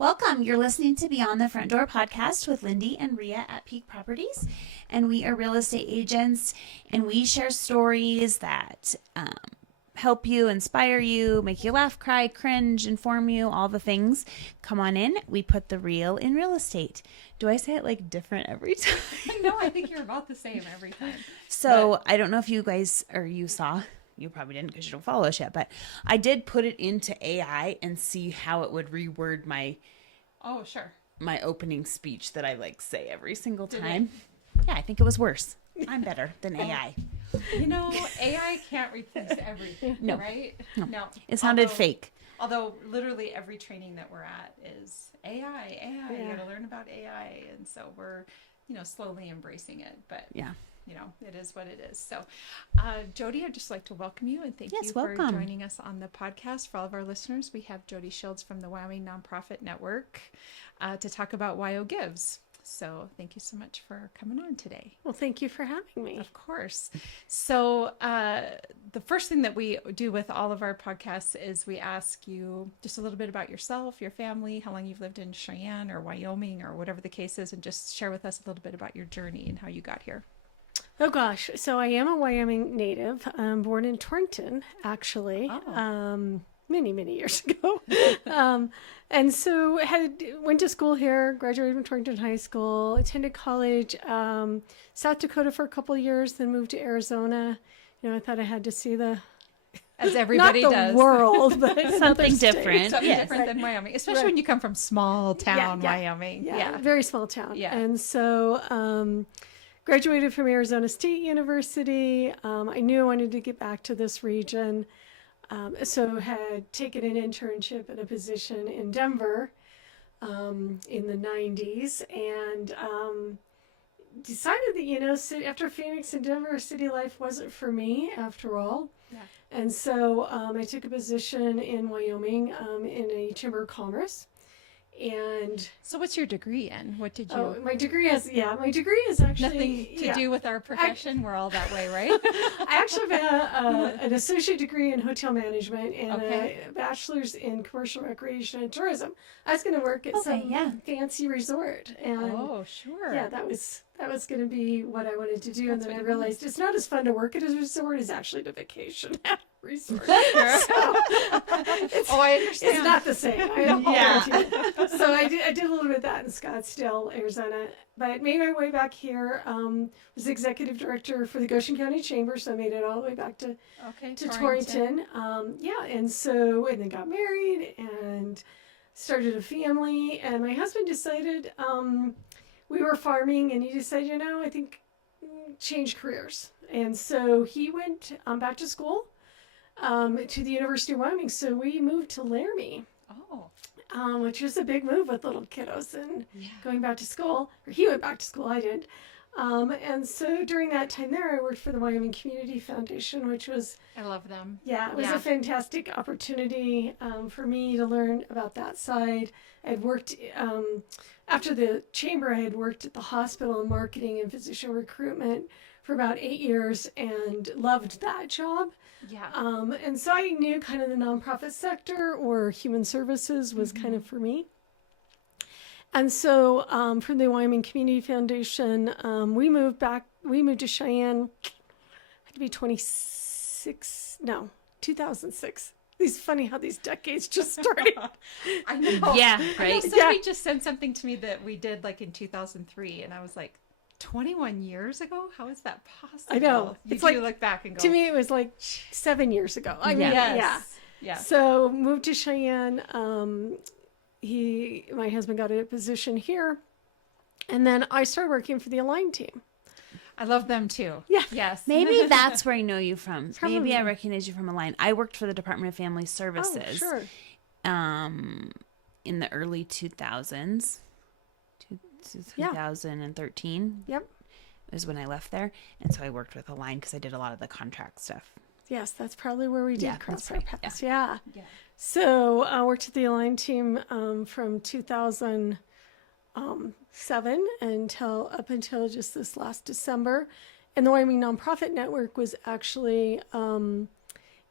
Welcome. You're listening to Beyond the Front Door podcast with Lindy and Rhea at Peak Properties. And we are real estate agents, and we share stories that help you, inspire you, make you laugh, cry, cringe, inform you, all the things. Come on in. We put the real in real estate. Do I say it like different every time? No, I think you're about the same every time. So I don't know if you guys, or you saw, you probably didn't because you don't follow us yet, but I did put it into AI and see how it would reword my opening speech that I like say every single time. Yeah, I think it was worse. I'm better than AI. You know, AI can't replace everything, right? No. It sounded fake. Although literally every training that we're at is AI. Yeah. You got to learn about AI. And so we're, slowly embracing it. But, it is what it is. So, Jody, I'd just like to welcome you and thank you for joining us on the podcast. For all of our listeners, we have Jody Shields from the Wyoming Nonprofit Network to talk about WYOGIVES. So thank you so much for coming on today. Well, thank you for having me. Of course. So the first thing that we do with all of our podcasts is we ask you just a little bit about yourself, your family, how long you've lived in Cheyenne or Wyoming or whatever the case is, and just share with us a little bit about your journey and how you got here. Oh, gosh. So I am a Wyoming native. I'm born in Torrington, actually. Many, many years ago. And so went to school here, graduated from Torrington High School, attended college, South Dakota for a couple of years, then moved to Arizona. I thought I had to see as everybody not the does, world, but something different. Something different than Wyoming, especially when you come from small town Wyoming. Yeah, very small town. Yeah. And so graduated from Arizona State University. I knew I wanted to get back to this region. So had taken an internship at a position in Denver in the 90s and decided that, after Phoenix and Denver, city life wasn't for me after all. Yeah. And so I took a position in Wyoming in a Chamber of Commerce. And so what's your degree in? What did you... my degree is actually... Nothing to do with our profession. We're all that way, right? I actually have an associate degree in hotel management and a bachelor's in commercial recreation and tourism. I was going to work at some fancy resort. And sure. Yeah, that was going to be what I wanted to do. And then I realized it's not as fun to work at a resort as actually to vacation at a resort. I understand. It's not the same. So I did a little bit of that in Scottsdale, Arizona, but made my way back here. Was executive director for the Goshen County Chamber, so I made it all the way back to Torrington. And then got married and started a family. And my husband decided we were farming, and he decided, I think change careers. And so he went back to school to the University of Wyoming. So we moved to Laramie. Which was a big move with little kiddos and going back to school. Or he went back to school, I didn't. And so during that time there, I worked for the Wyoming Community Foundation, which was... I love them. Yeah, it was a fantastic opportunity for me to learn about that side. I had worked, after the chamber, I had worked at the hospital in marketing and physician recruitment for about 8 years and loved that job. Yeah. And so I knew kind of the nonprofit sector or human services was kind of for me. And so from the Wyoming Community Foundation, we moved to Cheyenne, had to be 2006. It's funny how these decades just started. I know. Yeah, right. Somebody just sent something to me that we did like in 2003, and I was like, 21 years ago? How is that possible? I know. You look back and go... To me, it was like 7 years ago. I mean, Yeah. So moved to Cheyenne. My husband got a position here. And then I started working for the Align team. I love them too. Yeah. Yes. Maybe that's where I know you from. Probably. Maybe I recognize you from Align. I worked for the Department of Family Services. Oh, sure. In the early 2000s. 2013. Yep. Is when I left there. And so I worked with Align because I did a lot of the contract stuff. Yes, that's probably where we did cross our paths. Yeah. So I worked at the Align team from 2007 up until just this last December. And the Wyoming Nonprofit Network was actually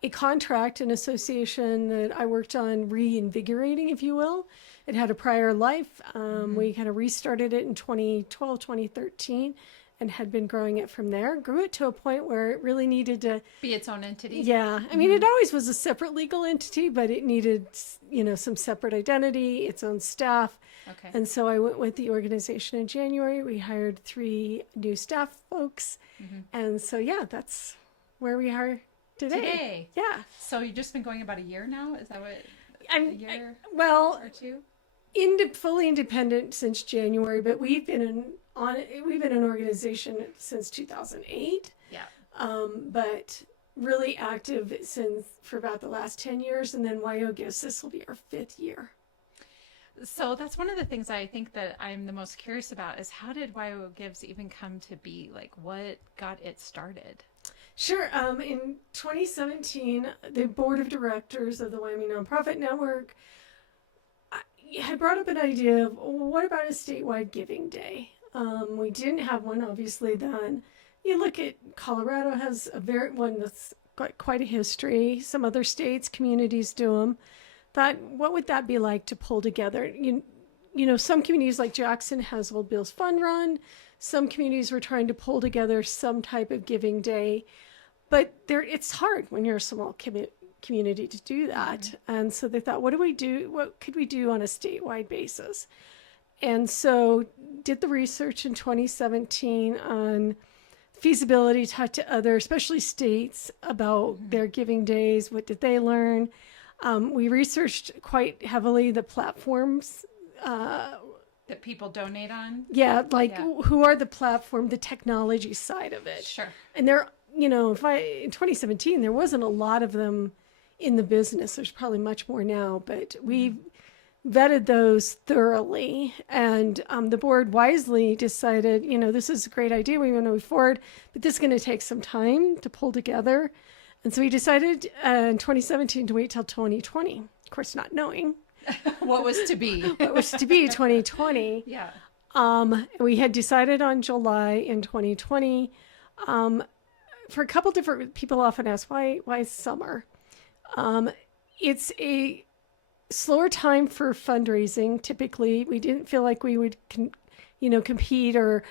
a contract, an association that I worked on reinvigorating, if you will. It had a prior life. We kind of restarted it in 2012, 2013, and had been growing it from there. Grew it to a point where it really needed to be its own entity. Yeah. I mean, it always was a separate legal entity, but it needed, some separate identity, its own staff. Okay. And so I went with the organization in January. We hired 3 new staff folks. And so, that's where we are today. Yeah. So you've just been going about a year now? Is that what? Or two? Fully independent since January, but we've been an organization since 2008. Yeah. But really active for about the last 10 years, and then WYOGIVES, this will be our 5th year. So that's one of the things I think that I'm the most curious about is how did WYOGIVES even come to be? Like, what got it started? Sure. In 2017, the board of directors of the Wyoming Nonprofit Network had brought up an idea of what about a statewide giving day? We didn't have one, obviously, then. You look at Colorado has one that's got quite a history. Some other states, communities do them. Thought, what would that be like to pull together? Some communities like Jackson has Old Bill's Fun Run. Some communities were trying to pull together some type of giving day. But it's hard when you're a small community to do that. And so they thought, what could we do on a statewide basis? And so did the research in 2017 on feasibility, talked to other, especially states, about their giving days. What did they learn? We researched quite heavily the platforms that people donate on. Yeah, who are the platform, the technology side of it. Sure. And in 2017, there wasn't a lot of them in the business. There's probably much more now, but we vetted those thoroughly. And the board wisely decided, this is a great idea. We want to move forward, but this is going to take some time to pull together. And so we decided in 2017 to wait till 2020. Of course, not knowing what was to be. What was to be 2020. Yeah. We had decided on July in 2020. For a couple different people often ask, why summer? It's a slower time for fundraising. Typically, we didn't feel like we would, compete, or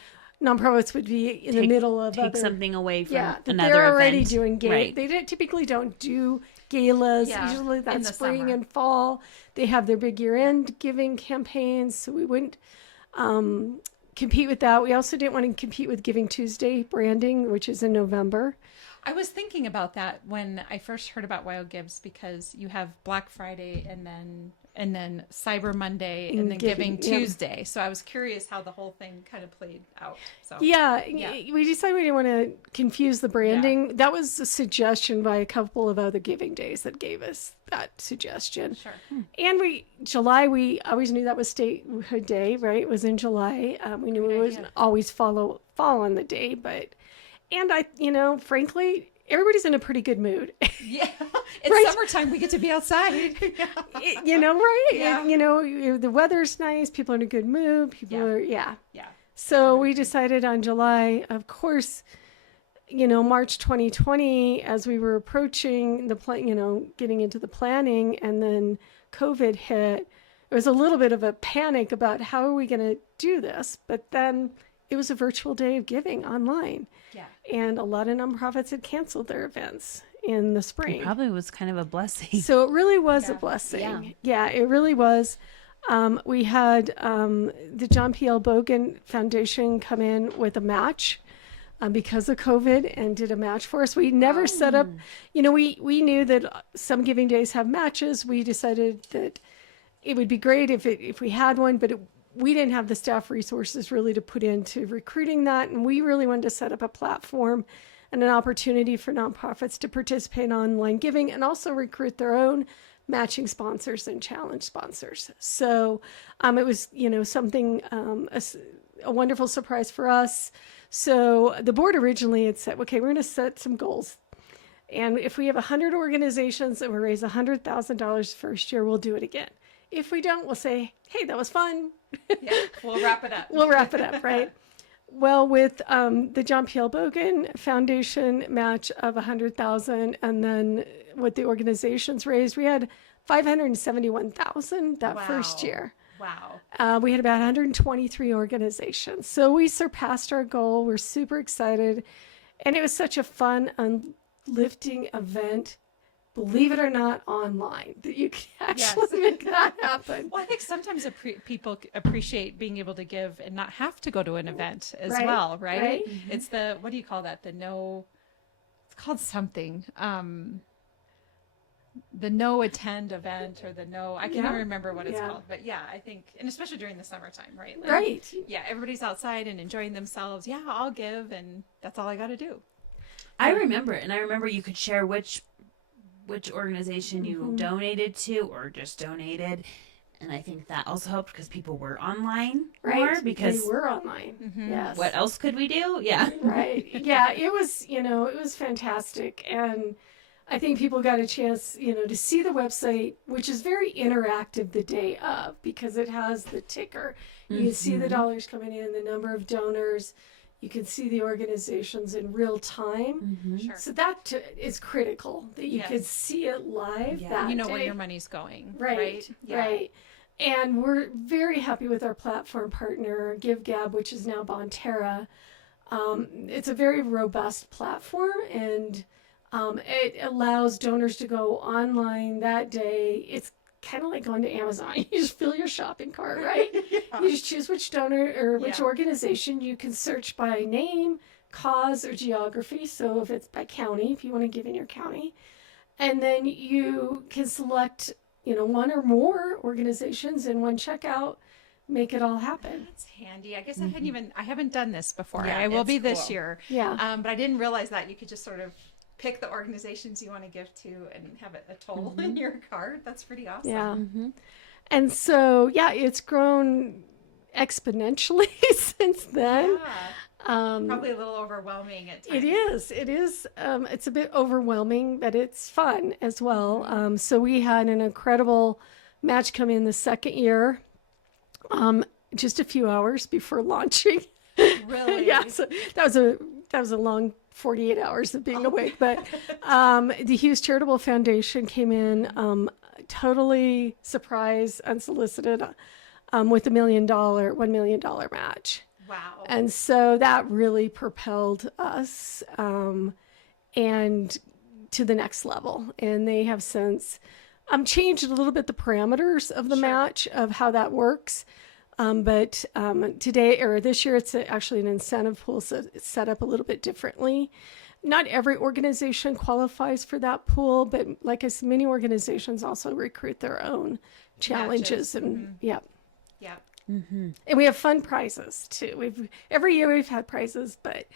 nonprofits would be in the middle of something away from another they're already event. Doing Right. They typically don't do galas. Yeah, usually that's spring summer. And fall. They have their big year-end giving campaigns, so we wouldn't compete with that. We also didn't want to compete with Giving Tuesday branding, which is in November. I was thinking about that when I first heard about WYOGIVES, because you have Black Friday and then Cyber Monday and then Giving Tuesday. So I was curious how the whole thing kind of played out. So we decided we didn't want to confuse the branding. That was a suggestion by a couple of other giving days that gave us that suggestion. Sure. And July, we always knew that was Statehood Day, right? It was in July. We knew it wouldn't always fall on the day, and frankly, everybody's in a pretty good mood. Yeah. It's summertime. We get to be outside. Right? Yeah. The weather's nice. People are in a good mood. People are, Yeah. So we decided on July, of course, March 2020, as we were approaching getting into the planning, and then COVID hit, it was a little bit of a panic about how are we going to do this? But then it was a virtual day of giving online. Yeah. And a lot of nonprofits had canceled their events in the spring. It probably was kind of a blessing. So it really was a blessing. Yeah, it really was. We had the John P.L. Bogan Foundation come in with a match because of COVID and did a match for us. We never set up, we knew that some giving days have matches. We decided that it would be great if we had one, but we didn't have the staff resources really to put into recruiting that. And we really wanted to set up a platform and an opportunity for nonprofits to participate in online giving and also recruit their own matching sponsors and challenge sponsors. So it was, something, a wonderful surprise for us. So the board originally had said, okay, we're going to set some goals. And if we have 100 organizations and we raise $100,000 first year, we'll do it again. If we don't, we'll say, hey, that was fun. Yeah, we'll wrap it up. Right? Well, with the John P. L. Bogan Foundation match of $100,000, and then what the organizations raised, we had $571,000 that first year. Wow. We had about 123 organizations, so we surpassed our goal. We're super excited, and it was such a fun, uplifting event. Believe it or not, online, that you can actually make that happen. Well, I think sometimes people appreciate being able to give and not have to go to an event as well, right? Mm-hmm. It's the, what do you call that? It's called something. The no attend event, or I can't remember what it's called. But yeah, I think, and especially during the summertime, right? Right. Yeah, everybody's outside and enjoying themselves. Yeah, I'll give, and that's all I got to do. I remember it, and I remember you could share which organization you donated to or just donated, and I think that also helped because people were online more, because they were online. Mm-hmm. Yes. What else could we do? Yeah. Right. Yeah, it was fantastic, and I think people got a chance, to see the website, which is very interactive the day of, because it has the ticker. You can see the dollars coming in, the number of donors. You can see the organizations in real time. Mm-hmm. Sure. So that is critical, that you could see it live that you know day. where your money's going. Right. Yeah. Right. And we're very happy with our platform partner, GiveGab, which is now Bonterra. It's a very robust platform, and it allows donors to go online that day. It's kind of like going to Amazon. You just fill your shopping cart, right? You just choose which donor or which organization. You can search by name, cause, or geography. So if it's by county, if you want to give in your county, and then you can select, one or more organizations in one checkout, make it all happen. That's handy. I guess I haven't done this before. Yeah, I will be this year. Yeah. But I didn't realize that you could just sort of pick the organizations you want to give to and have a total in your card. That's pretty awesome. Yeah. Mm-hmm. And so, it's grown exponentially since then. Yeah. Probably a little overwhelming at times. It is. It's a bit overwhelming, but it's fun as well. So we had an incredible match come in the second year, just a few hours before launching. Really? Yeah. So that was a long 48 hours of being awake. But the Hughes Charitable Foundation came in totally surprised, unsolicited, with $1 million match. Wow. And so that really propelled us and to the next level. And they have since changed a little bit the parameters of the match, of how that works. But today, or this year, it's actually an incentive pool, so it's set up a little bit differently. Not every organization qualifies for that pool, but like I said, many organizations also recruit their own challenges. And Yeah. Mm-hmm. And we have fun prizes too. Every year we've had prizes, but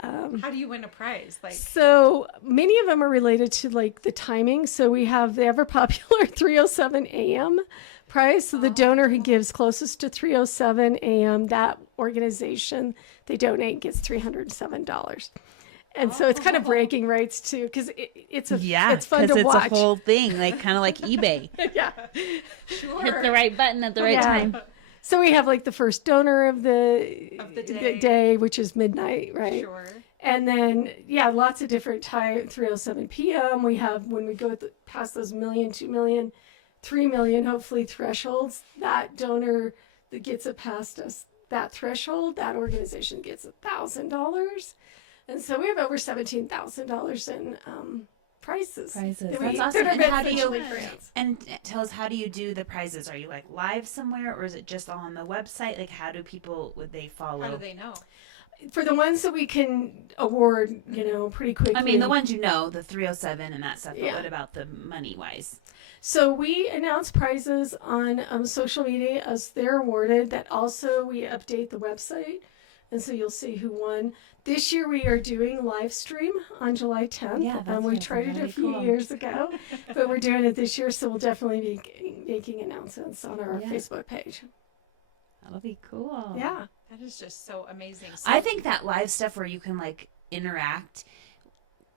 how do you win a prize? So many of them are related to the timing. So we have the ever popular 3:07 a.m. prize. So the donor who gives closest to 3:07 a.m., that organization they donate gets $307. And so it's kind of bragging rights too, because it's fun to watch. It's a whole thing, kind of like eBay. Yeah, sure. Hit the right button at the right time. So we have the first donor of the day, which is midnight, right? Sure. And then, lots of different time, 3:07 p.m. We have, when we go past those 1 million, 2 million, 3 million, hopefully, thresholds, that donor that gets it past us, that threshold, that organization gets $1,000. And so we have over $17,000 in prizes. That's awesome. And tell us, how do you do the prizes? Are you live somewhere, or is it just on the website? How do people, would they follow? How do they know? For the ones that we can award, pretty quickly. I mean, the ones the 307 and that stuff, but what about the money-wise? So we announce prizes on social media as they're awarded. That also, we update the website, and so you'll see who won. This year we are doing live stream on July 10th. Yeah, we tried it a few years ago, but we're doing it this year, so we'll definitely be making announcements on our Facebook page. That'll be cool. Yeah. That is just so amazing. I think that live stuff where you can interact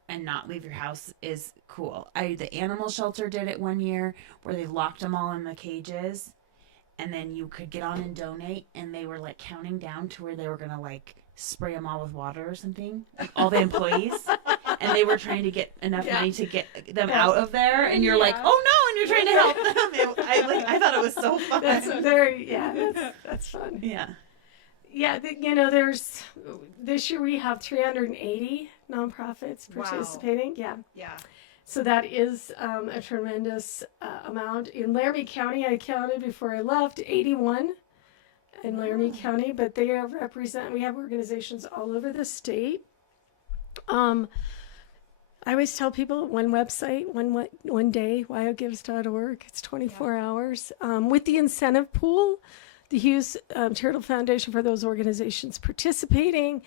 and not leave your house is cool. The animal shelter did it one year where they locked them all in the cages, and then you could get on and donate, and they were like counting down to where they were gonna like spray them all with water or something, like all the employees, and they were trying to get enough money to get them out of there, and you're like, oh no, and you're trying to help them. I thought it was so fun. That's fun. Yeah. Yeah, there's this year we have 380 nonprofits participating. Wow. Yeah. So that is a tremendous amount. In Laramie County, I counted before I left 81 in Laramie County, but we have organizations all over the state. I always tell people one website, one day, WYOGIVES.org. It's 24 hours. With the incentive pool, the Hughes Charitable Foundation, for those organizations participating,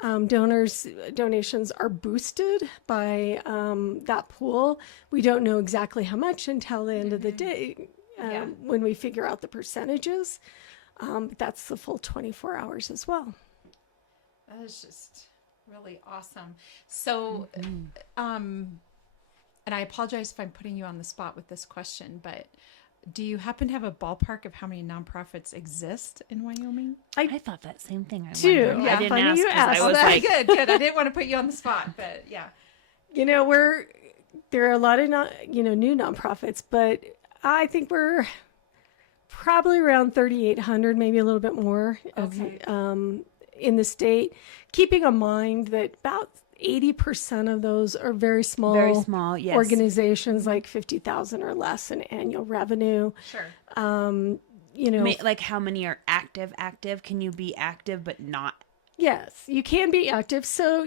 donations are boosted by that pool. We don't know exactly how much until the end of the day when we figure out the percentages. That's the full 24 hours as well. That is just really awesome. So, and I apologize if I'm putting you on the spot with this question, but do you happen to have a ballpark of how many nonprofits exist in Wyoming? I thought that same thing. I didn't ask you asked. I was like, good. I didn't want to put you on the spot, but yeah. There are a lot of new nonprofits, but I think we're probably around 3,800, maybe a little bit more in the state. Keeping in mind that about 80% of those are very small, yes, organizations, like 50,000 or less in annual revenue. Sure. Like how many are active? Can you be active but not? Yes, you can be active. So,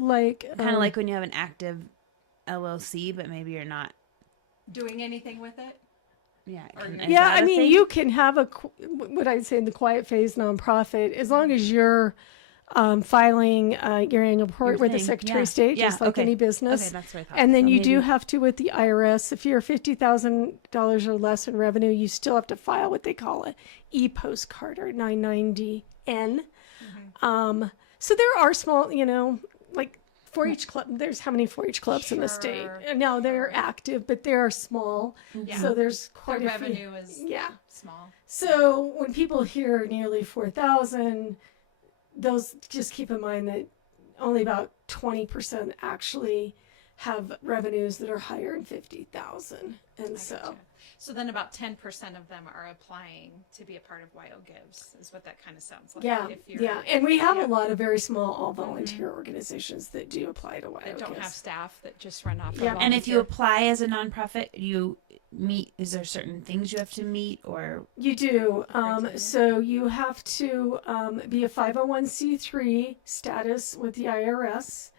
like kind of like when you have an active LLC, but maybe you're not doing anything with it. Yeah. You can have what I'd say in the quiet phase nonprofit, as long as you're filing your annual report with the Secretary of State, just like any business. Okay, that's what I thought. And then you do have to with the IRS. If you're $50,000 or less in revenue, you still have to file what they call a e-postcard or 990N. So there are small, like 4-H club. There's how many 4-H clubs in the state? No, they're active, but they are small. Yeah. So there's quite a few. Revenue is small. So when people hear nearly 4,000, those, just keep in mind that only about 20% actually have revenues that are higher than 50,000. And so then about 10% of them are applying to be a part of WYOGIVES, is what that kind of sounds like. Yeah. And we have a lot of very small all-volunteer organizations that do apply to WYOGIVES. That don't have staff, that just run off. Yeah. And if you apply as a nonprofit, is there certain things you have to meet, or? You do. So you have to be a 501c3 status with the IRS.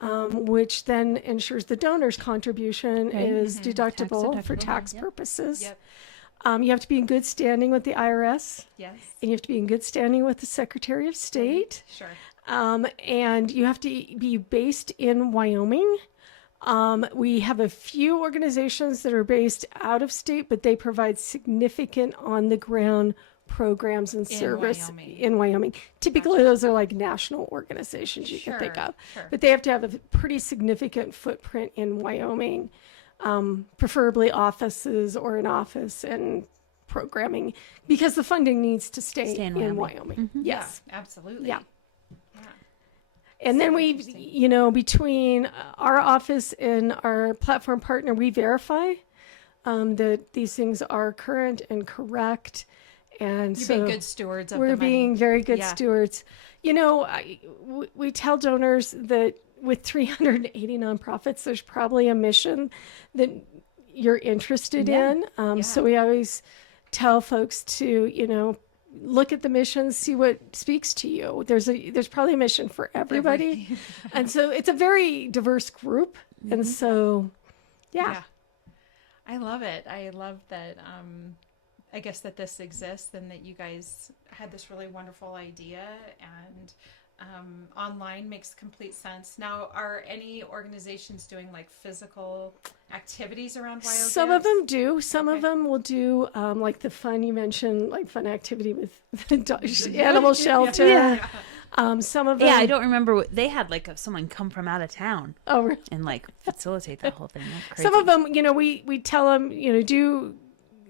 Which then ensures the donor's contribution is deductible for tax purposes. Yep. You have to be in good standing with the IRS. Yes. And you have to be in good standing with the Secretary of State. Sure. And you have to be based in Wyoming. We have a few organizations that are based out of state, but they provide significant on-the-ground programs and service in Wyoming. Typically, those are like national organizations you can think of. Sure. But they have to have a pretty significant footprint in Wyoming, preferably offices or an office and programming, because the funding needs to stay in Wyoming. Mm-hmm. Yes. Yeah, absolutely. Yeah. And then we, between our office and our platform partner, we verify that these things are current and correct. And You're being good stewards of the money. We're being very good stewards. We tell donors that with 380 nonprofits, there's probably a mission that you're interested in. So we always tell folks to, look at the mission, see what speaks to you. There's probably a mission for everybody. And so it's a very diverse group. Mm-hmm. And so, yeah. I love it. I love that. I guess that this exists and that you guys had this really wonderful idea, and online makes complete sense. Now, are any organizations doing like physical activities around WYOGIVES? Some of them do. Some of them will do like the fun you mentioned, like fun activity with the animal shelter. Yeah. Some of them. Yeah, I don't remember. They had like someone come from out of town. Oh, really? And like facilitate that whole thing. That's crazy. Some of them, we tell them, do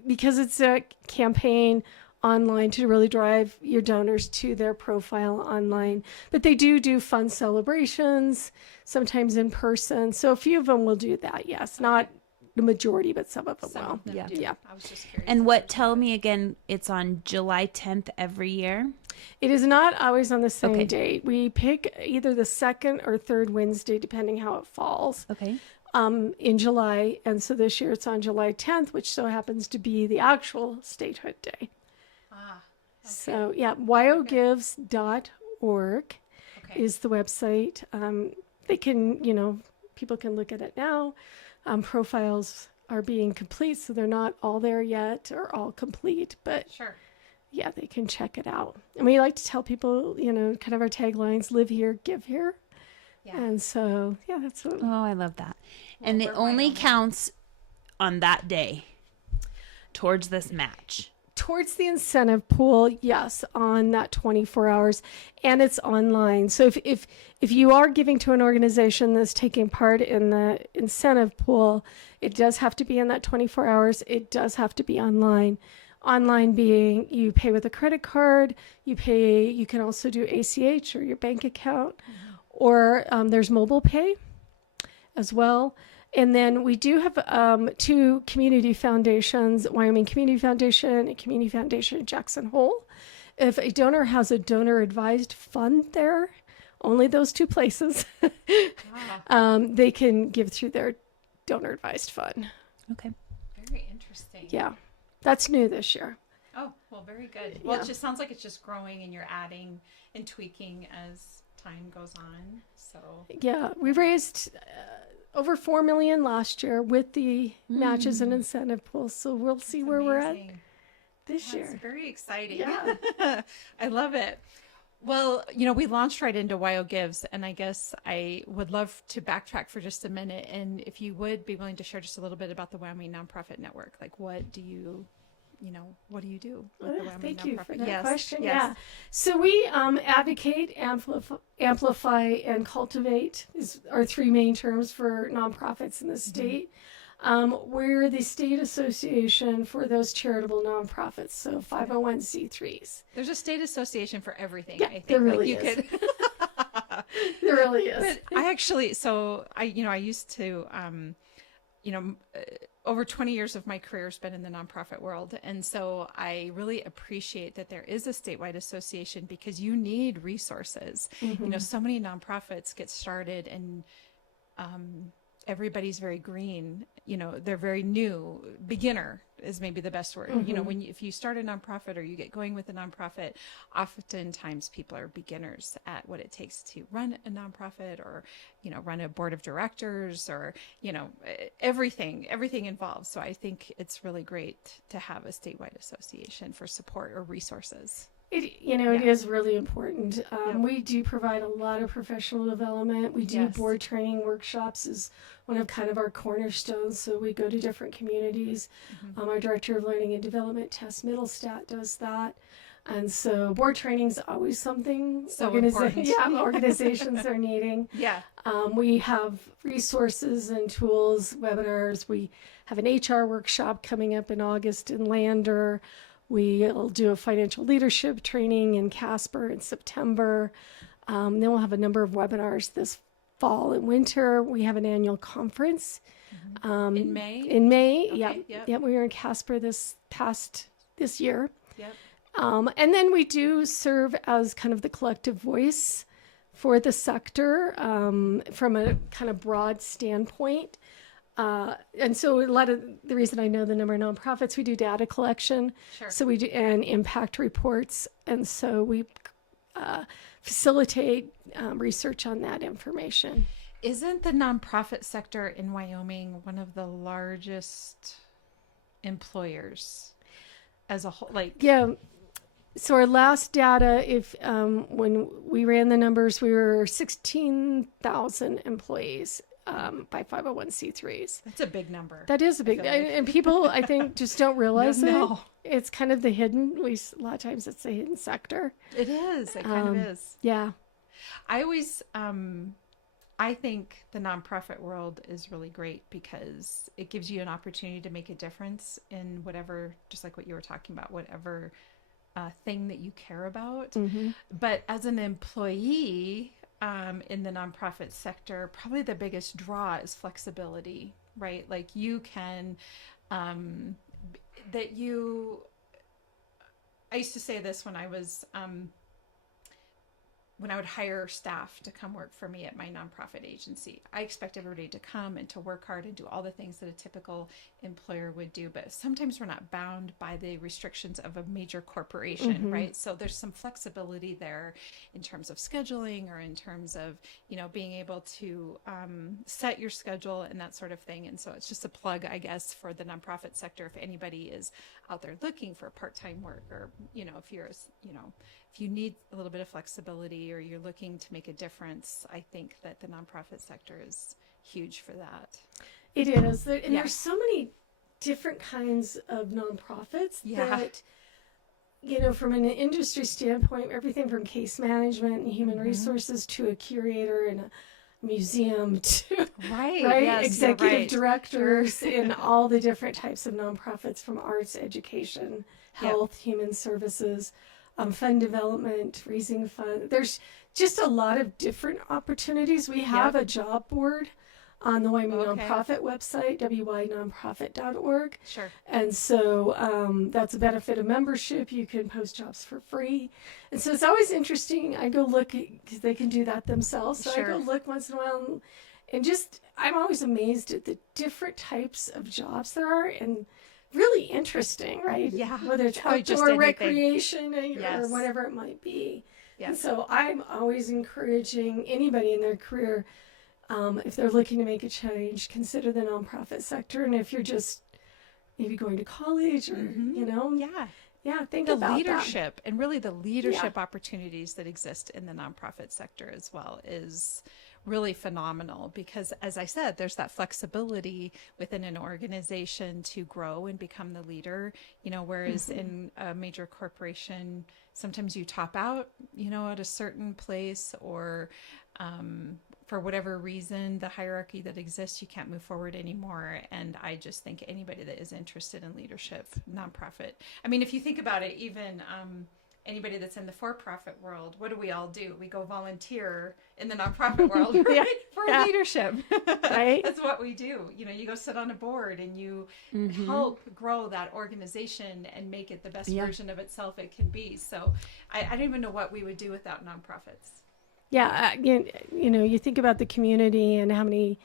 because it's a campaign online to really drive your donors to their profile online. But they do fun celebrations, sometimes in person. So a few of them will do that, yes. Not the majority, but some of them will. Yeah. I was just curious. And tell me again, it's on July 10th every year? It is not always on the same date. We pick either the second or third Wednesday, depending how it falls. Okay. In July. And so this year it's on July 10th, which so happens to be the actual statehood day. So, WYOGIVES.org is the website. They can, people can look at it now. Profiles are being complete, so they're not all there yet or all complete, but yeah, they can check it out. And we like to tell people, kind of our taglines, live here, give here. Yeah. And so, that's what. Oh, I love that. Well, and it only counts on that day towards this match. Towards the incentive pool, yes, on that 24 hours, and it's online. So if you are giving to an organization that's taking part in the incentive pool, it does have to be in that 24 hours. It does have to be online. Online being you pay with a credit card, you can also do ACH or your bank account, or there's mobile pay as well. And then we do have two community foundations, Wyoming Community Foundation and Community Foundation Jackson Hole. If a donor has a donor-advised fund there, only those two places, they can give through their donor-advised fund. Okay. Very interesting. Yeah. That's new this year. Oh, well, very good. Well, it just sounds like it's just growing and you're adding and tweaking as time goes on. So yeah, we raised over $4 million last year with the matches and incentive pools. So we'll see where we're at this year. It's very exciting. Yeah. I love it. Well, we launched right into WYOGIVES, and I guess I would love to backtrack for just a minute. And if you would be willing to share just a little bit about the Wyoming Nonprofit Network, like what do you what do you do with the Wyoming Thank Nonprofit? you for that question. Yes. Yeah. So we advocate, amplify, and cultivate is our three main terms for nonprofits in the state. We're the state association for those charitable nonprofits, so 501c3s. There's a state association for everything. Yeah, I think there really is. There really is. But I used to, over 20 years of my career has been in the nonprofit world. And so I really appreciate that there is a statewide association because you need resources. So many nonprofits get started and everybody's very green, they're very new. Beginner is maybe the best word. If you start a nonprofit or you get going with a nonprofit, oftentimes people are beginners at what it takes to run a nonprofit or, run a board of directors or, everything involved. So I think it's really great to have a statewide association for support or resources. It is really important. We do provide a lot of professional development. We do board training workshops is one of kind of our cornerstones. So we go to different communities. Our Director of Learning and Development, Tess Middlestat, does that. And so board training is always something organizations are needing. Yeah. We have resources and tools, webinars. We have an HR workshop coming up in August in Lander. We'll do a financial leadership training in Casper in September. Then we'll have a number of webinars this fall and winter. We have an annual conference. In May? In May, okay, yeah. We were in Casper this year. Yep. And then we do serve as kind of the collective voice for the sector from a kind of broad standpoint. And so a lot of the reason I know the number of nonprofits, we do data collection. Sure. So we do and impact reports. And so we facilitate research on that information. Isn't the nonprofit sector in Wyoming one of the largest employers as a whole? Yeah. So our last data, when we ran the numbers, we were 16,000 employees. By 501c3s. That's a big number. That is a big, and people I think just don't realize it. It's kind of the hidden. A lot of times it's a hidden sector. It is. It kind of is. Yeah. I always I think the nonprofit world is really great because it gives you an opportunity to make a difference in whatever, just like what you were talking about, whatever thing that you care about. Mm-hmm. But as an employee in the nonprofit sector, probably the biggest draw is flexibility, right? Like you can, that you, I used to say this when I was, when I would hire staff to come work for me at my nonprofit agency. I expect everybody to come and to work hard and do all the things that a typical employer would do, but sometimes we're not bound by the restrictions of a major corporation, Mm-hmm. right? So there's some flexibility there in terms of scheduling or in terms of, being able to set your schedule and that sort of thing. And so it's just a plug, I guess, for the nonprofit sector. If anybody is out there looking for part-time work, or, if you're, if you need a little bit of flexibility or you're looking to make a difference, I think that the nonprofit sector is huge for that. It is. There's so many different kinds of nonprofits that, from an industry standpoint, everything from case management and human resources to a curator and a museum to yes, executive directors in all the different types of nonprofits, from arts, education, health, human services, fund development, raising fund. There's just a lot of different opportunities. We have a job board on the Wyoming Nonprofit website, WYNonprofit.org. Sure. And so that's a benefit of membership. You can post jobs for free. And so it's always interesting. I go look, because they can do that themselves. So I go look once in a while, and just, I'm always amazed at the different types of jobs there are, and really interesting, right? Yeah. Whether it's outdoor recreation or whatever it might be. Yes. And so I'm always encouraging anybody in their career, if they're looking to make a change, consider the nonprofit sector. And if you're just maybe going to college or, think the about leadership and really the leadership opportunities that exist in the nonprofit sector as well is really phenomenal, because as I said, there's that flexibility within an organization to grow and become the leader, whereas in a major corporation, sometimes you top out, at a certain place, or for whatever reason, the hierarchy that exists, you can't move forward anymore. And I just think anybody that is interested in leadership, nonprofit, I mean, if you think about it, even anybody that's in the for-profit world, what do we all do? We go volunteer in the nonprofit world, right? For leadership. Right. That's what we do. You go sit on a board and you help grow that organization and make it the best version of itself it can be. So I don't even know what we would do without nonprofits. Yeah. You think about the community and how many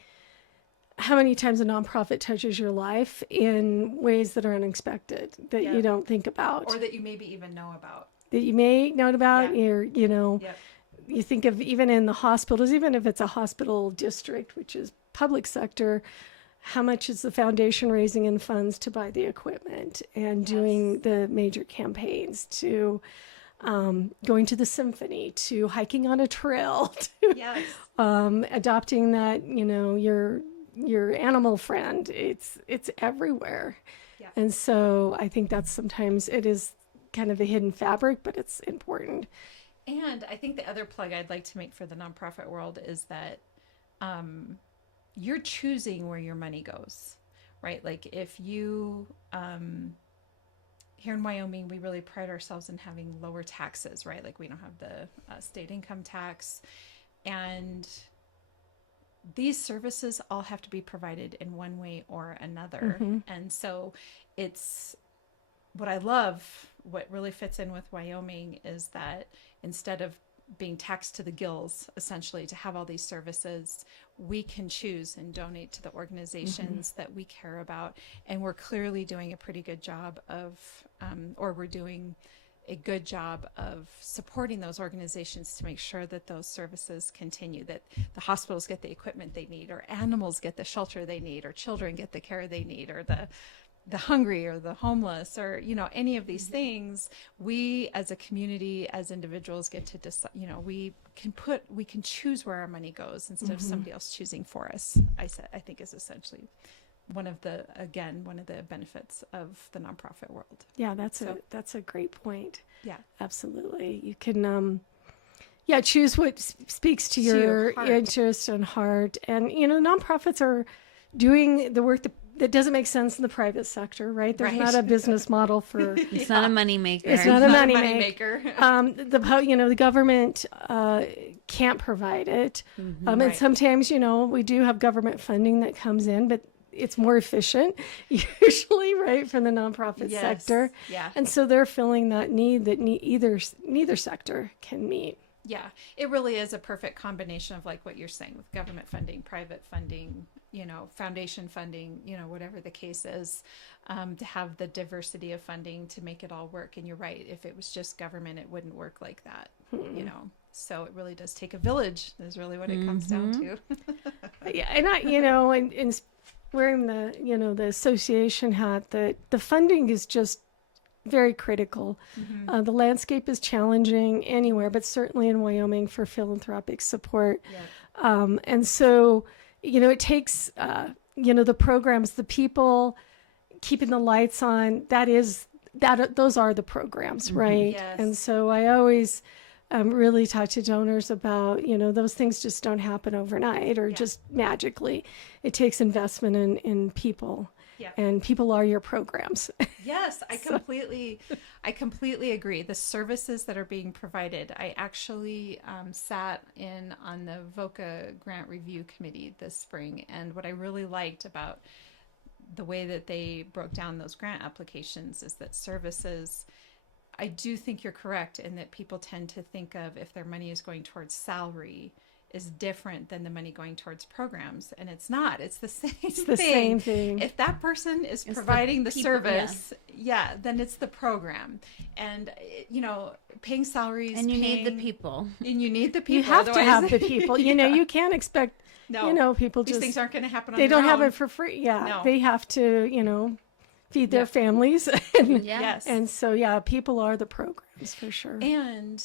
times a nonprofit touches your life in ways that are unexpected, that you don't think about. Or that you maybe even know about. That you may know about, or, you think of even in the hospitals, even if it's a hospital district, which is public sector, how much is the foundation raising in funds to buy the equipment and doing the major campaigns, to going to the symphony, to hiking on a trail, to adopting that, your animal friend. It's everywhere. Yeah. And so I think that's sometimes it is kind of a hidden fabric, but it's important. And I think the other plug I'd like to make for the nonprofit world is that you're choosing where your money goes, right? Like if you, here in Wyoming, we really pride ourselves in having lower taxes, right? Like we don't have the state income tax, and these services all have to be provided in one way or another. And so it's what I love, what really fits in with Wyoming is that instead of being taxed to the gills, essentially, to have all these services, we can choose and donate to the organizations that we care about. And we're clearly doing a pretty good job of, we're doing a good job of supporting those organizations to make sure that those services continue, that the hospitals get the equipment they need, or animals get the shelter they need, or children get the care they need, or the hungry or the homeless, or, any of these things. We as a community, as individuals, get to decide, we can choose where our money goes instead of somebody else choosing for us. I think is essentially one of the benefits of the nonprofit world. Yeah, that's a great point. Yeah, absolutely. You can, choose what speaks to your interest and heart. And, nonprofits are doing the work that doesn't make sense in the private sector, right? There's not a business model for... It's not a money maker. It's not a money maker. The government can't provide it. And sometimes, we do have government funding that comes in, but it's more efficient usually, right, from the nonprofit sector. Yeah. And so they're filling that need that neither sector can meet. Yeah, it really is a perfect combination of like what you're saying with government funding, private funding, foundation funding, whatever the case is, to have the diversity of funding to make it all work. And you're right, if it was just government, it wouldn't work like that, So it really does take a village is really what it comes down to. Yeah, and and wearing the association hat, the funding is just very critical. The landscape is challenging anywhere, but certainly in Wyoming for philanthropic support. Yeah. And so, it takes, the programs, the people keeping the lights on, those are the programs, right? Yes. And so I always really talk to donors about, those things just don't happen overnight or just magically. It takes investment in people. Yeah. And people are your programs. Yes, I completely agree. The services that are being provided. I actually sat in on the VOCA grant review committee this spring, and what I really liked about the way that they broke down those grant applications is that services, I do think you're correct in that people tend to think of if their money is going towards salary is different than the money going towards programs, and it's not. It's the same same thing. If that person is providing the service, then it's the program. And paying salaries, and you need the people. And you need the people. You have to have the people. You can't expect people these things aren't going to happen on they their don't own. have it for free. Yeah. No. They have to, feed their families. Yes. And so people are the programs for sure. And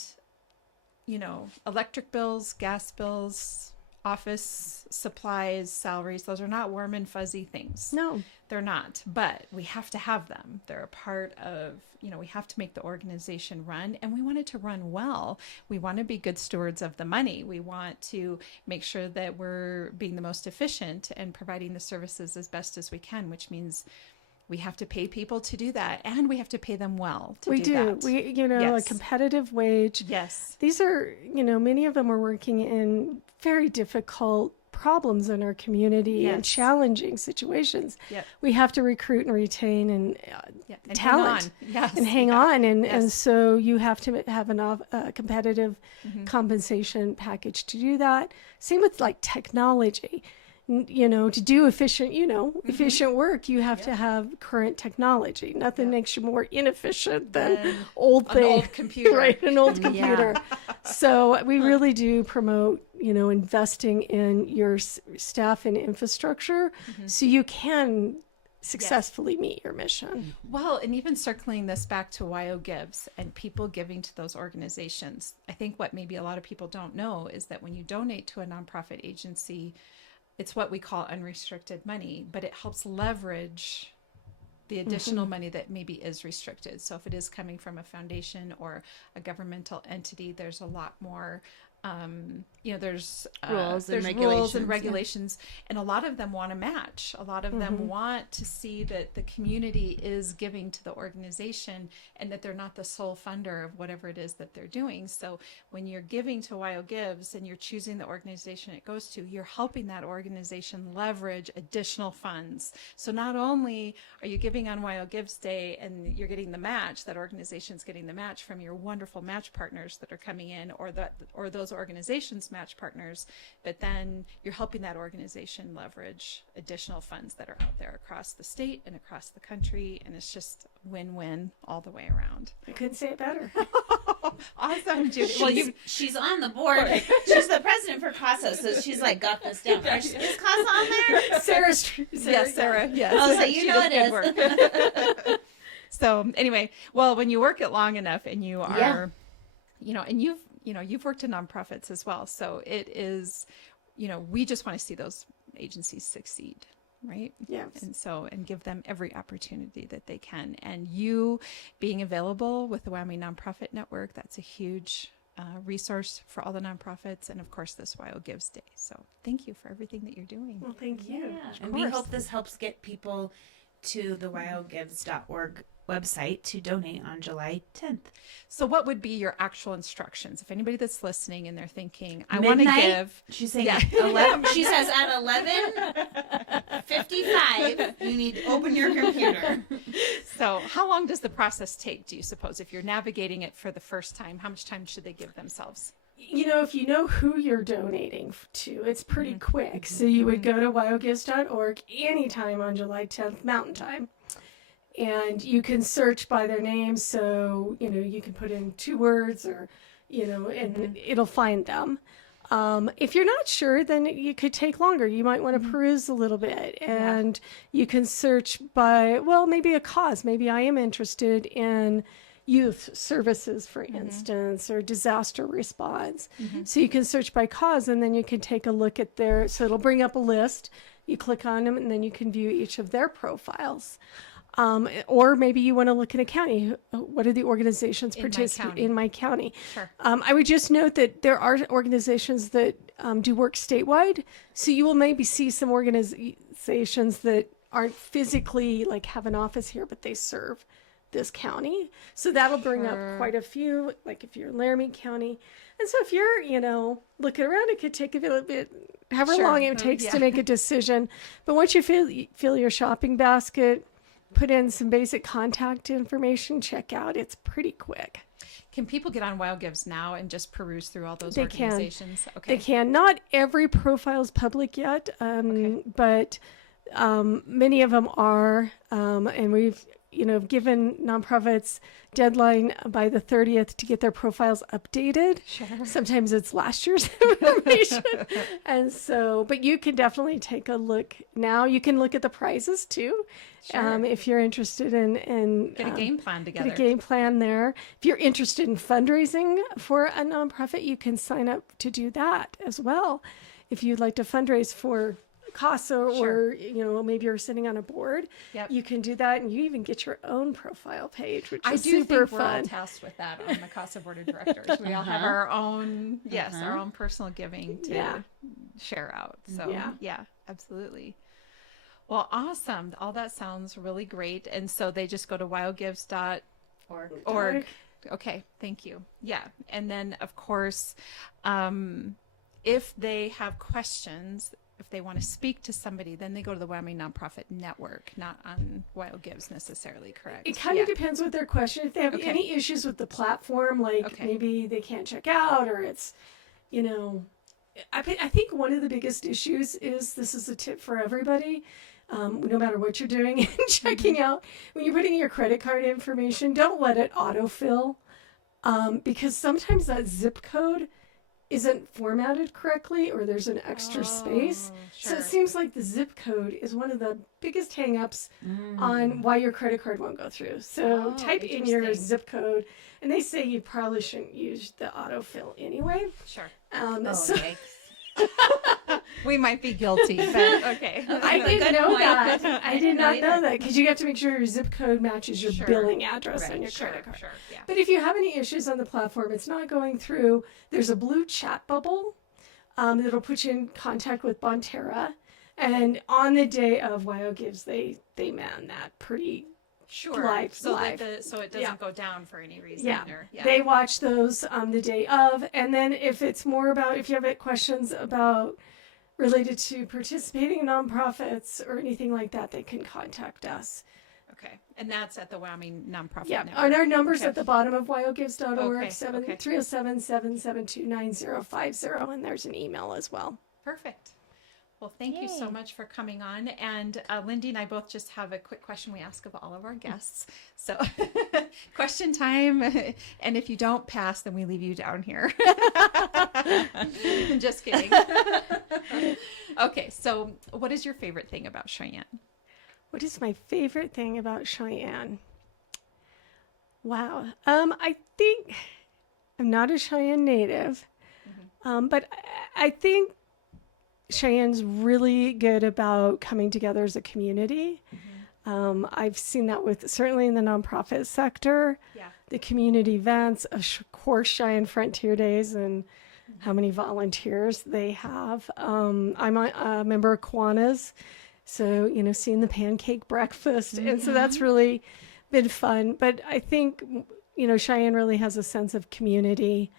electric bills, gas bills, office supplies, salaries, those are not warm and fuzzy things. No, they're not, but we have to have them. They're a part of, we have to make the organization run, and we want it to run well. We want to be good stewards of the money. We want to make sure that we're being the most efficient and providing the services as best as we can, which means we have to pay people to do that, and we have to pay them well to do that. We a competitive wage. Yes. These are, many of them are working in very difficult problems in our community and challenging situations. Yep. We have to recruit and retain and talent and hang on. And so you have to have a competitive compensation package to do that. Same with like technology. To do efficient work, you have to have current technology. Nothing makes you more inefficient than an old computer. Right, an old computer. So we really do promote, investing in your staff and infrastructure so you can successfully meet your mission. Well, and even circling this back to WYOGIVES and people giving to those organizations, I think what maybe a lot of people don't know is that when you donate to a nonprofit agency, it's what we call unrestricted money, but it helps leverage the additional money that maybe is restricted. So if it is coming from a foundation or a governmental entity, there's a lot more, there's rules and regulations, and a lot of them want to match. A lot of them want to see that the community is giving to the organization and that they're not the sole funder of whatever it is that they're doing. So when you're giving to WYOGIVES and you're choosing the organization it goes to, you're helping that organization leverage additional funds. So not only are you giving on WYOGIVES Day and you're getting the match, that organization's getting the match from your wonderful match partners that are coming in, or those organizations match partners, but then you're helping that organization leverage additional funds that are out there across the state and across the country, and it's just win-win all the way around. I couldn't say it better. Awesome, Judy. Well, she's on the board. She's the president for CASA, so she's like got this down. Is CASA on there? Sarah. Yes. I'll say it is. So anyway, well, when you work it long enough and you are, and you've worked in nonprofits as well. So it is, we just want to see those agencies succeed, right? Yes. And give them every opportunity that they can. And you being available with the Wyoming Nonprofit Network, that's a huge resource for all the nonprofits, and of course this WYOGIVES Day. So thank you for everything that you're doing. Well, thank you. Yeah. And we hope this helps get people to the wyogives.org website to donate on July 10th. So what would be your actual instructions? If anybody that's listening and they're thinking, I want to give. She's saying 11. She says at 11:55, you need to open your computer. So how long does the process take, do you suppose? If you're navigating it for the first time, how much time should they give themselves? If you know who you're donating to, it's pretty quick. So you would go to wyogives.org anytime on July 10th, Mountain Time. And you can search by their names. So, you can put in 2 words or, and it'll find them. If you're not sure, then you could take longer. You might want to peruse a little bit, and you can search by, maybe a cause. Maybe I am interested in youth services, for instance, or disaster response. So you can search by cause, and then you can take a look at so it'll bring up a list. You click on them, and then you can view each of their profiles. Or maybe you want to look in a county. What are the organizations participating in my county? Sure. I would just note that there are organizations that do work statewide. So you will maybe see some organizations that aren't physically have an office here, but they serve this county. So that'll bring up quite a few, like if you're in Laramie County. And so if you're, looking around, it could take a little bit, however long it takes to make a decision. But once you fill your shopping basket, put in some basic contact information, check out. It's pretty quick. Can people get on WYOGIVES now and just peruse through all those organizations? Okay. They can. Not every profile is public yet, but many of them are. And we've, given nonprofits deadline by the 30th to get their profiles updated. Sure. Sometimes it's last year's information. And so, but you can definitely take a look now. You can look at the prizes too. Sure. If you're interested in get a game plan together. Get a game plan there. If you're interested in fundraising for a nonprofit, you can sign up to do that as well. If you'd like to fundraise for CASA or maybe you're sitting on a board, you can do that, and you even get your own profile page, which is super fun. We're all tasked with that on the CASA board of directors. We all have our own our own personal giving to share out. So yeah, absolutely. Well, awesome. All that sounds really great. And so they just go to wyogives.org. Okay, thank you. Yeah. And then, of course, if they have questions, if they want to speak to somebody, then they go to the Wyoming Nonprofit Network, not on WYOGIVES necessarily, correct? It kind of depends what their question. If they have any issues with the platform, maybe they can't check out, or it's, I think one of the biggest issues is, this is a tip for everybody, no matter what you're doing and checking out, when you're putting in your credit card information, don't let it autofill, because sometimes that zip code isn't formatted correctly, or there's an extra space. Sure. So it seems like the zip code is one of the biggest hang-ups on why your credit card won't go through. So type in your zip code, and they say you probably shouldn't use the autofill anyway. Sure. We might be guilty, but okay. I didn't know that. I did not know that, because you have to make sure your zip code matches your billing address on your credit card. Sure. Yeah. But if you have any issues on the platform, it's not going through, there's a blue chat bubble that'll put you in contact with Bonterra. And on the day of WYOGIVES, they man that pretty live. So it doesn't go down for any reason. Yeah. They watch those the day of. And then if it's more about, if you have questions about related to participating in nonprofits or anything like that, they can contact us. Okay. And that's at the Wyoming Nonprofit Network. And our number's at the bottom of wyogives.org, 307-772-9050, and there's an email as well. Perfect. Well, thank you so much for coming on. And Lindy and I both just have a quick question we ask of all of our guests. So question time. And if you don't pass, then we leave you down here. Just kidding. Okay. So what is your favorite thing about Cheyenne? What is my favorite thing about Cheyenne? Wow. I think I'm not a Cheyenne native, but I think Cheyenne's really good about coming together as a community. I've seen that with certainly in the nonprofit sector, the community events, of course, Cheyenne Frontier Days, and how many volunteers they have. I'm a member of Kiwanis, so, seeing the pancake breakfast. And so that's really been fun. But I think, Cheyenne really has a sense of community,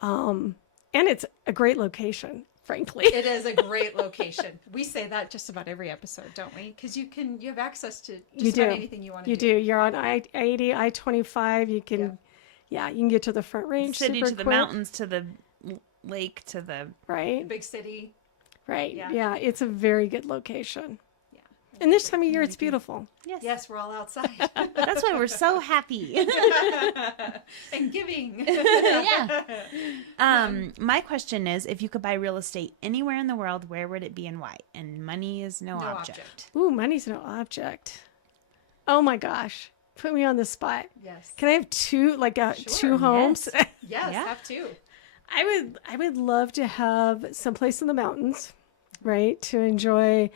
and it's a great location. Frankly, it is a great location. We say that just about every episode, don't we? Because you have access to just about anything you want to do. You do. You're on I-80, I-25. You can, you can get to the Front Range. City super to the quick. mountains to the lake to the right big city. Right. Yeah. It's a very good location. And this time of year, it's beautiful. Yes, we're all outside. That's why we're so happy. And giving. My question is, if you could buy real estate anywhere in the world, where would it be and why? And money is no object. Ooh, money's no object. Oh my gosh. Put me on the spot. Yes. Can I have two homes? Yes, have two. I would love to have someplace in the mountains, right, to enjoy.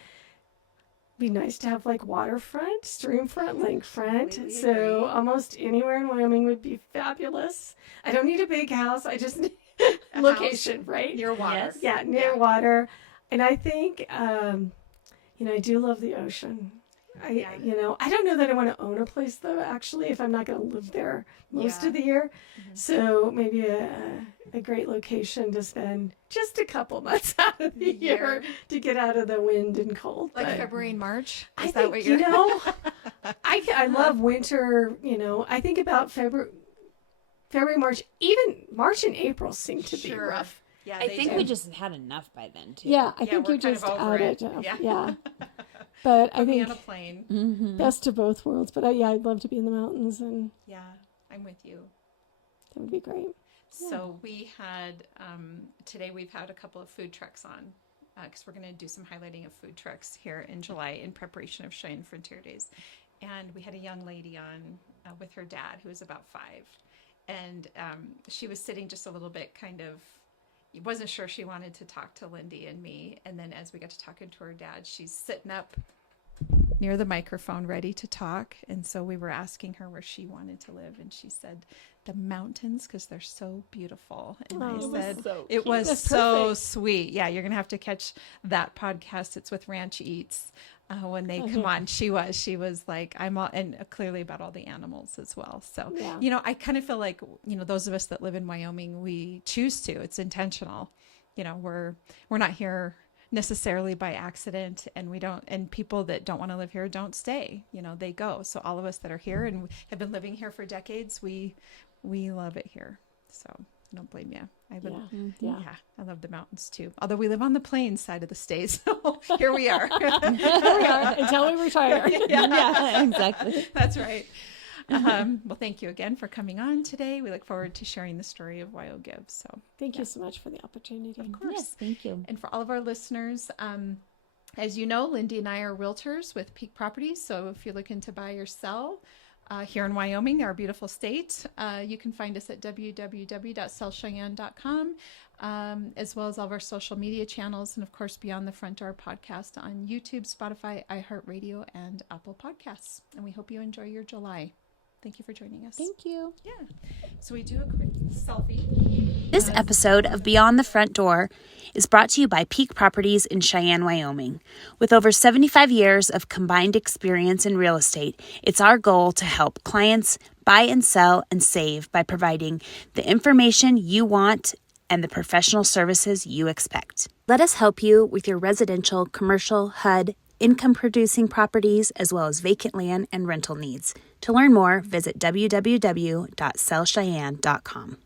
Be nice to have like waterfront, streamfront, lakefront. So almost anywhere in Wyoming would be fabulous. I don't need a big house. I just need location, right? Near water. Yes. Yeah, near water. And I think, I do love the ocean. I don't know that I want to own a place though, actually, if I'm not going to live there most of the year. Mm-hmm. So maybe a great location to spend just a couple months out of the year to get out of the wind and cold. Like February and March? Is that what you're... I love winter, I think about February, March, even March and April seem to be rough. Yeah, I think we just had enough by then too. Yeah, I think you're just out of it. Yeah. But I think on a plane. Best of both worlds. But I'd love to be in the mountains, and I'm with you. That would be great. So we had today we've had a couple of food trucks on because we're going to do some highlighting of food trucks here in July in preparation of Cheyenne Frontier Days, and we had a young lady on with her dad who was about 5, and she was sitting just a little bit kind of. Wasn't sure she wanted to talk to Lindy and me, and then as we got to talking to her dad, she's sitting up near the microphone ready to talk, and so we were asking her where she wanted to live, and she said the mountains because they're so beautiful. And I said it was so sweet. Yeah, you're gonna have to catch that podcast. It's with Ranch Eats. When they come on, she was like, I'm all, and clearly about all the animals as well. So, I kind of feel like, those of us that live in Wyoming, we choose to, it's intentional. We're not here necessarily by accident, and and people that don't want to live here don't stay, they go. So all of us that are here and have been living here for decades, we love it here. So I don't blame you. I love the mountains too. Although we live on the plains side of the state, so here we are. Until we retire. Yeah, exactly. That's right. Well, thank you again for coming on today. We look forward to sharing the story of WYOGIVES. So thank you so much for the opportunity. Of course. Yes, thank you. And for all of our listeners, as you know, Lindy and I are realtors with Peak Properties. So if you're looking to buy or sell, here in Wyoming, our beautiful state, you can find us at www.sellcheyenne.com, as well as all of our social media channels, and of course, Beyond the Front Door podcast on YouTube, Spotify, iHeartRadio, and Apple Podcasts. And we hope you enjoy your July. Thank you for joining us. Thank you. Yeah. So we do a quick selfie. This episode of Beyond the Front Door is brought to you by Peak Properties in Cheyenne, Wyoming. With over 75 years of combined experience in real estate, it's our goal to help clients buy and sell and save by providing the information you want and the professional services you expect. Let us help you with your residential, commercial, HUD, income-producing properties, as well as vacant land and rental needs. To learn more, visit www.sellcheyenne.com.